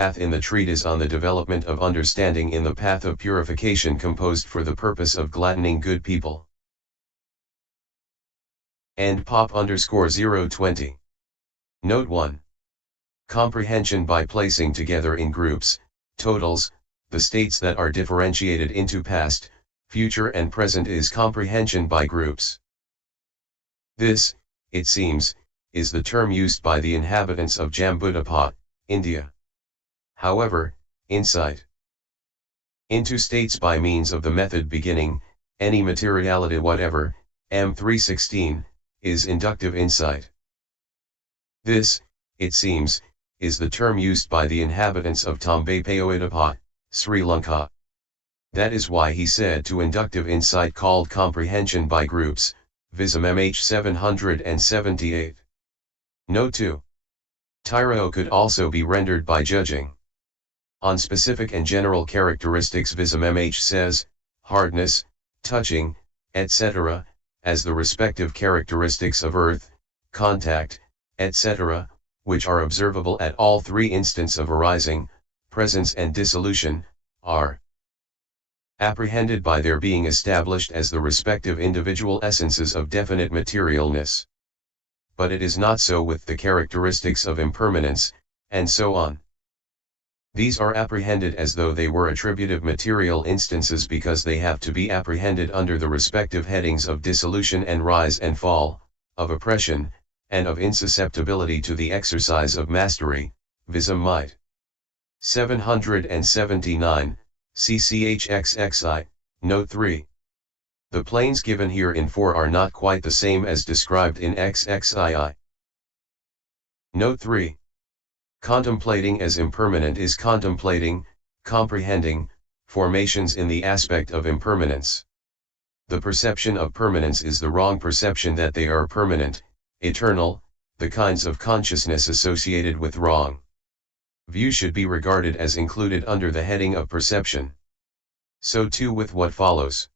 in the treatise on the development of understanding in the path of purification composed for the purpose of gladdening good people. And pop_020. Note 1. Comprehension by placing together in groups, totals, the states that are differentiated into past, future and present is comprehension by groups. This, it seems, is the term used by the inhabitants of Jambudìpa, India. However, insight into states by means of the method beginning, any materiality whatever, M316, is inductive insight. This, it seems, is the term used by the inhabitants of Tambapaooidìpa, Sri Lanka. That is why he said to inductive insight called comprehension by groups, Vism-mhþ 778. Note 2. Tìraoa could also be rendered by judging on specific and general characteristics. Vism-mhþ says, hardness, touching, etc., as the respective characteristics of earth, contact, etc., which are observable at all three instants of arising, presence and dissolution, are apprehended by their being established as the respective individual essences of definite materialness. But it is not so with the characteristics of impermanence, and so on. These are apprehended as though they were attributive material instances because they have to be apprehended under the respective headings of dissolution and rise and fall, of oppression, and of insusceptibility to the exercise of mastery, Vism-mhþ 779, CCHXXI, Note 3. The planes given here in 4 are not quite the same as described in XXII. Note 3. Contemplating as impermanent is contemplating, comprehending, formations in the aspect of impermanence. The perception of permanence is the wrong perception that they are permanent, eternal, the kinds of consciousness associated with wrong view should be regarded as included under the heading of perception. So too with what follows.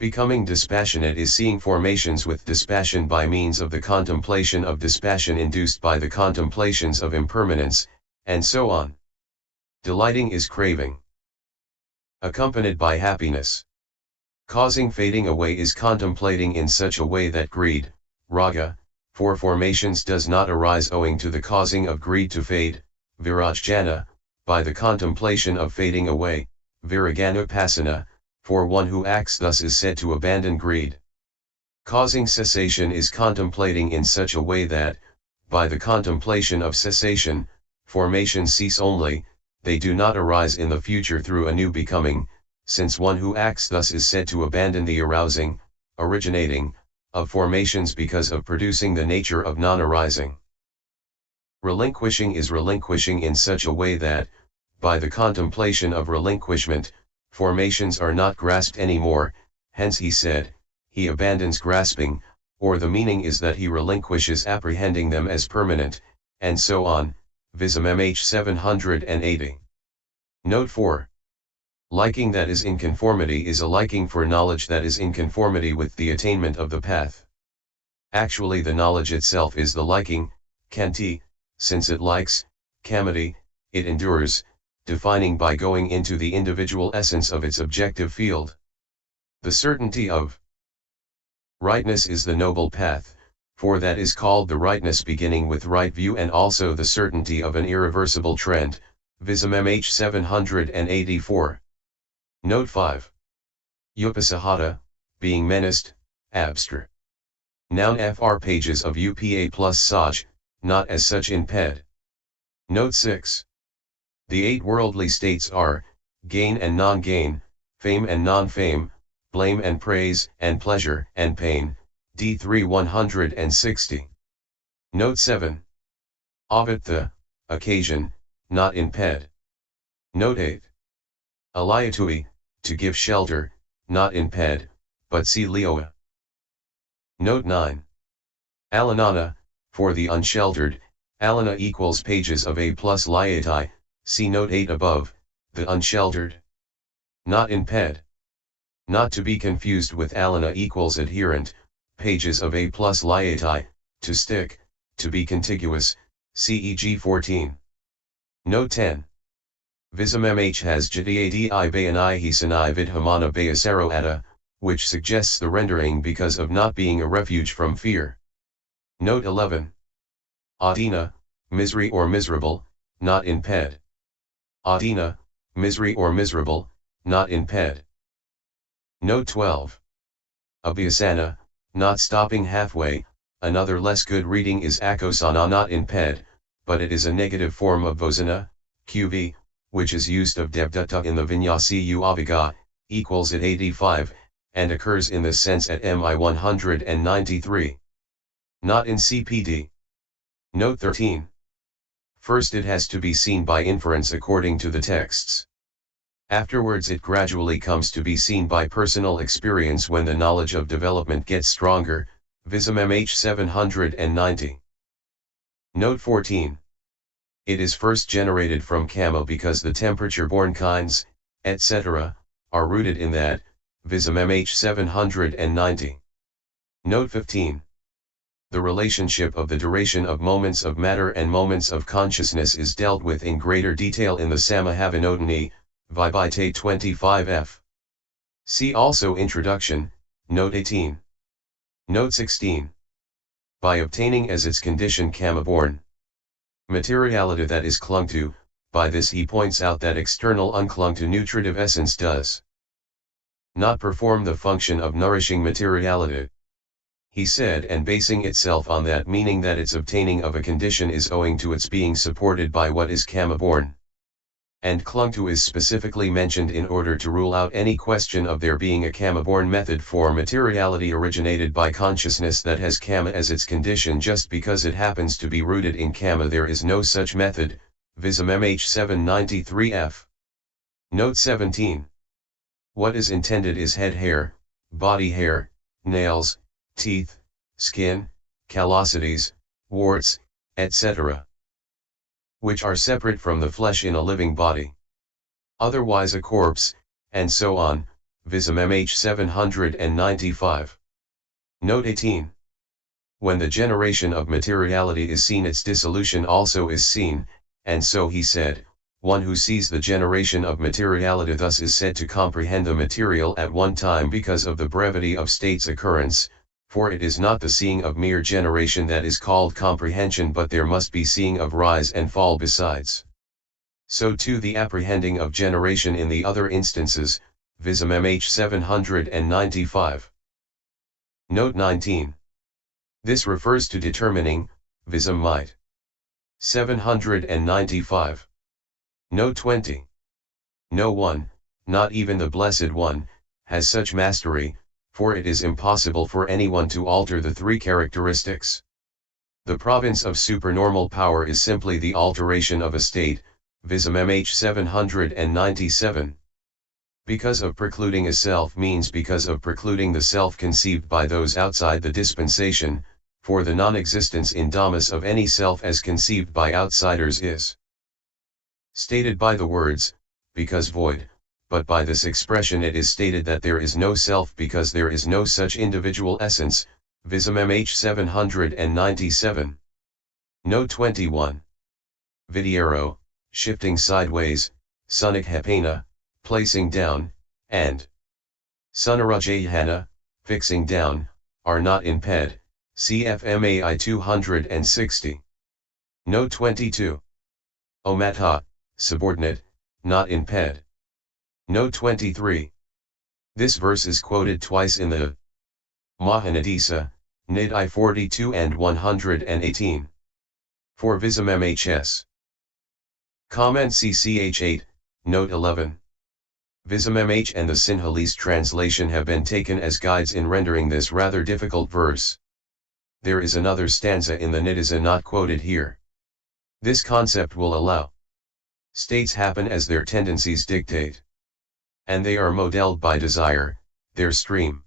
Becoming dispassionate is seeing formations with dispassion by means of the contemplation of dispassion induced by the contemplations of impermanence, and so on. Delighting is craving, accompanied by happiness. Causing fading away is contemplating in such a way that greed, raga, for formations does not arise owing to the causing of greed to fade, virajjana, by the contemplation of fading away, viraganupasana, for one who acts thus is said to abandon greed. Causing cessation is contemplating in such a way that, by the contemplation of cessation, formations cease only, they do not arise in the future through a new becoming, since one who acts thus is said to abandon the arousing, originating, of formations because of producing the nature of non-arising. Relinquishing is relinquishing in such a way that, by the contemplation of relinquishment, formations are not grasped anymore, hence he said, he abandons grasping, or the meaning is that he relinquishes apprehending them as permanent, and so on, Vism-mhþ 780. Note 4. Liking that is in conformity is a liking for knowledge that is in conformity with the attainment of the path. Actually the knowledge itself is the liking, kanti, since it likes, kamati, it endures, defining by going into the individual essence of its objective field. The certainty of rightness is the noble path, for that is called the rightness beginning with right view and also the certainty of an irreversible trend, Vism-mhþ 784. Note 5. Upasahata, being menaced, abstract. Noun fr pages of UPA plus Saj, not as such in Ped. Note 6. The 8 worldly states are, gain and non-gain, fame and non-fame, blame and praise, and pleasure and pain, D3 160. Note 7. Abhitha, occasion, not in Ped. Note 8. Alayatui, to give shelter, not in Ped, but see Tìraoa. Note 9. Alanana, for the unsheltered, alana equals pages of A plus Liatai, see note 8 above, the unsheltered. Not in Ped. Not to be confused with alana equals adherent, pages of A plus Liatai, to stick, to be contiguous, CEG 14. Note 10. Vism-mhþ has Jambudìpa bayanai hisanai vidhamana bayasaro which suggests the rendering because of not being a refuge from fear. Note 11. Adina, misery or miserable, not in ped. Adina, misery or miserable, not in ped. Note 12. Abhyasana, not stopping halfway. Another less good reading is akosana, not in ped, but it is a negative form of vosana, qv, which is used of devdutta in the Vinyasi Abhiga, equals at 85, and occurs in this sense at MI 193. Not in CPD. Note 13. First it has to be seen by inference according to the texts. Afterwards it gradually comes to be seen by personal experience when the knowledge of development gets stronger. Vism-mhþ 790. Note 14. It is first generated from kama because the temperature-born kinds, etc., are rooted in that. Vism-mhþ 790. Note 15. The relationship of the duration of moments of matter and moments of consciousness is dealt with in greater detail in the Samahavinodini, Vibhite 25f. See also Introduction, Note 18. Note 16. By obtaining as its condition kama-born materiality that is clung to, by this he points out that external unclung to nutritive essence does not perform the function of nourishing materiality. He said, and basing itself on that, meaning that its obtaining of a condition is owing to its being supported by what is kama-born. And clung to is specifically mentioned in order to rule out any question of there being a kama-born method for materiality originated by consciousness that has kama as its condition just because it happens to be rooted in kama. There is no such method. Vism-mhþ 793f. Note 17. What is intended is head hair, body hair, nails, teeth, skin, callosities, warts, etc., which are separate from the flesh in a living body. Otherwise a corpse, and so on. Vism-mhþ 795. Note 18. When the generation of materiality is seen, its dissolution also is seen, and so he said, one who sees the generation of materiality thus is said to comprehend the material at one time because of the brevity of state's occurrence, for it is not the seeing of mere generation that is called comprehension, but there must be seeing of rise and fall besides. So too the apprehending of generation in the other instances. Vism-mhþ 795. Note 19. This refers to determining. Vism-mhþ 795. Note 20. No one, not even the Blessed One, has such mastery, for it is impossible for anyone to alter the three characteristics. The province of supernormal power is simply the alteration of a state. Vism-mhþ 797. Because of precluding a self means because of precluding the self conceived by those outside the dispensation, for the non-existence in Dhammas of any self as conceived by outsiders is stated by the words, because void, but by this expression it is stated that there is no self because there is no such individual essence. Vism-mhþ 797. Note 21. Vidyaro, shifting sideways, sunakhapena, placing down, and sunarajayana, fixing down, are not in ped. CFMAI 260. Note 22. Omatha, subordinate, not in ped. Note 23. This verse is quoted twice in the Mahanidisa, Nid I 42 and 118. For Vism-mhs. Comment CCH 8, Note 11. Vism-mhth and the Sinhalese translation have been taken as guides in rendering this rather difficult verse. There is another stanza in the Nidisa not quoted here. This concept will allow states happen as their tendencies dictate. And they are modelled by desire. Their stream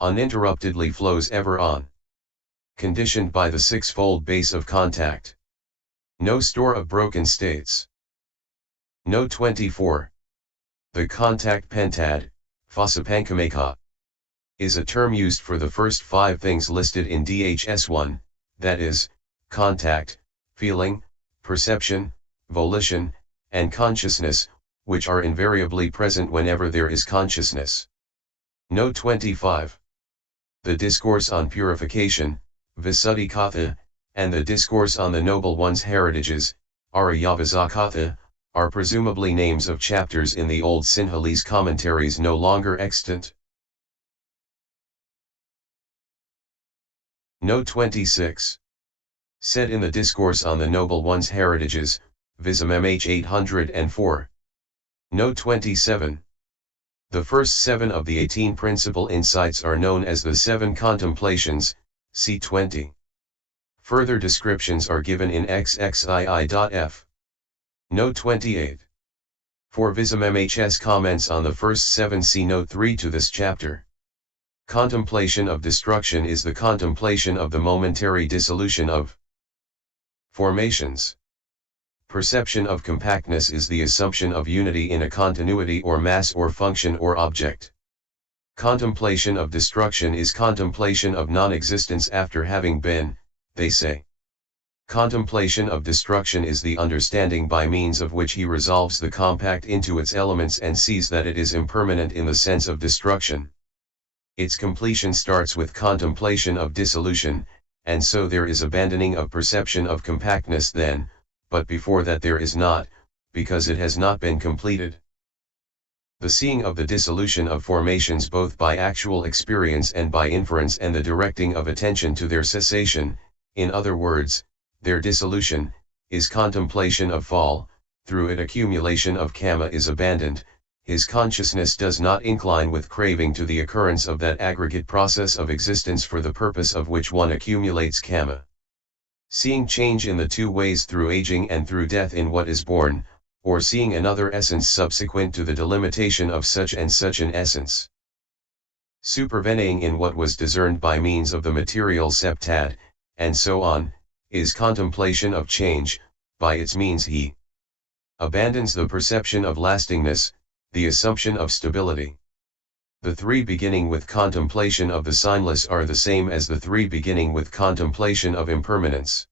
uninterruptedly flows ever on, conditioned by the sixfold base of contact. No store of broken states. Note 24. The contact pentad, Fasapankamekha, is a term used for the first 5 things listed in DHS1, that is, contact, feeling, perception, volition, and consciousness, which are invariably present whenever there is consciousness. Note 25. The discourse on purification, Vism-mhþ, and the discourse on the Noble One's heritages, Vism-mhþ, are presumably names of chapters in the old Sinhalese commentaries no longer extant. Note 26. Said in the discourse on the Noble One's heritages, Vism-mhþ 804. Note 27. The first 7 of the 18 principal insights are known as the 7 contemplations, c. 20. Further descriptions are given in XXII.f. Note 28. For Vism-mhth's comments on the first 7, see Note 3 to this chapter. Contemplation of destruction is the contemplation of the momentary dissolution of formations. Perception of compactness is the assumption of unity in a continuity or mass or function or object. Contemplation of destruction is contemplation of non-existence after having been, they say. Contemplation of destruction is the understanding by means of which he resolves the compact into its elements and sees that it is impermanent in the sense of destruction. Its completion starts with contemplation of dissolution, and so there is abandoning of perception of compactness then, but before that there is not, because it has not been completed. The seeing of the dissolution of formations both by actual experience and by inference and the directing of attention to their cessation, in other words, their dissolution, is contemplation of fall. Through it accumulation of karma is abandoned. His consciousness does not incline with craving to the occurrence of that aggregate process of existence for the purpose of which one accumulates karma. Seeing change in the two ways through aging and through death in what is born, or seeing another essence subsequent to the delimitation of such and such an essence. Supervening in what was discerned by means of the material septad, and so on, is contemplation of change. By its means he abandons the perception of lastingness, the assumption of stability. The 3 beginning with contemplation of the signless are the same as the 3 beginning with contemplation of impermanence.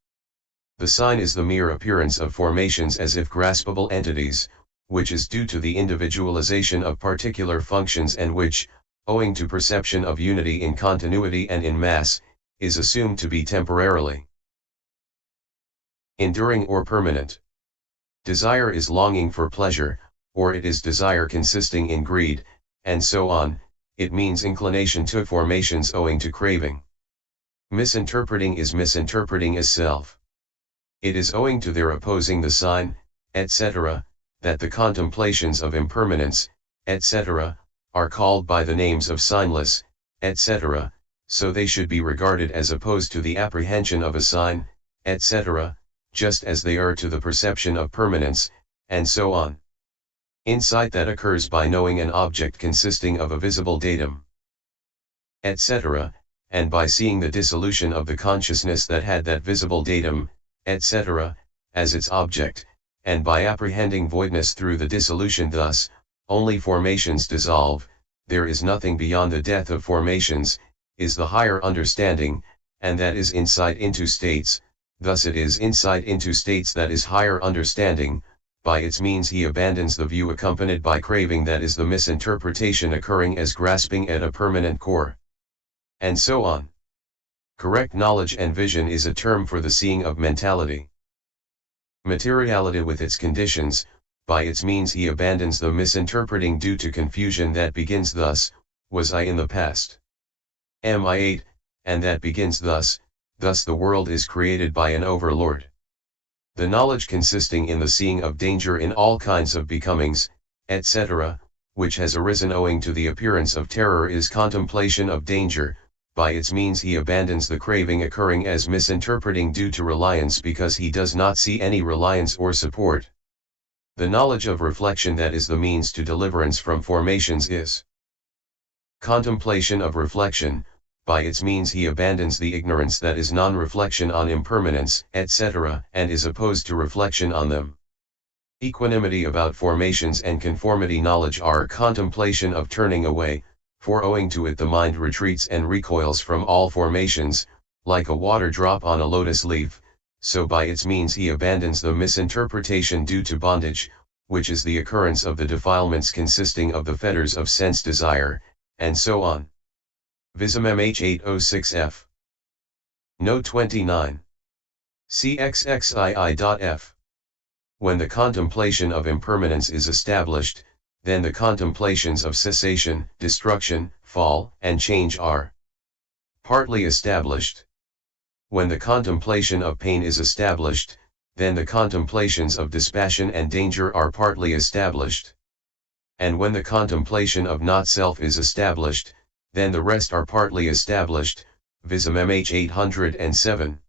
The sign is the mere appearance of formations as if graspable entities, which is due to the individualization of particular functions and which, owing to perception of unity in continuity and in mass, is assumed to be temporarily enduring or permanent. Desire is longing for pleasure, or it is desire consisting in greed, and so on. It means inclination to formations owing to craving. Misinterpreting is misinterpreting as self. It is owing to their opposing the sign, etc., that the contemplations of impermanence, etc., are called by the names of signless, etc., so they should be regarded as opposed to the apprehension of a sign, etc., just as they are to the perception of permanence, and so on. Insight that occurs by knowing an object consisting of a visible datum, etc., and by seeing the dissolution of the consciousness that had that visible datum, etc., as its object, and by apprehending voidness through the dissolution. Thus, only formations dissolve, there is nothing beyond the death of formations, is the higher understanding, and that is insight into states. Thus it is insight into states that is higher understanding. By its means he abandons the view accompanied by craving that is the misinterpretation occurring as grasping at a permanent core. And so on. Correct knowledge and vision is a term for the seeing of mentality. Materiality with its conditions, by its means he abandons the misinterpreting due to confusion that begins thus, was I in the past? Am I 8, and that begins thus the world is created by an overlord. The knowledge consisting in the seeing of danger in all kinds of becomings, etc., which has arisen owing to the appearance of terror is contemplation of danger. By its means he abandons the craving occurring as misinterpreting due to reliance because he does not see any reliance or support. The knowledge of reflection that is the means to deliverance from formations is contemplation of reflection. By its means he abandons the ignorance that is non-reflection on impermanence, etc., and is opposed to reflection on them. Equanimity about formations and conformity knowledge are contemplation of turning away, for owing to it the mind retreats and recoils from all formations, like a water drop on a lotus leaf. So by its means he abandons the misinterpretation due to bondage, which is the occurrence of the defilements consisting of the fetters of sense desire, and so on. Vism-mhþ 806f. Note 29. CXXII.f. When the contemplation of impermanence is established, then the contemplations of cessation, destruction, fall, and change are partly established. When the contemplation of pain is established, then the contemplations of dispassion and danger are partly established. And when the contemplation of not-self is established, then the rest are partly established. Vism-mhþ 807.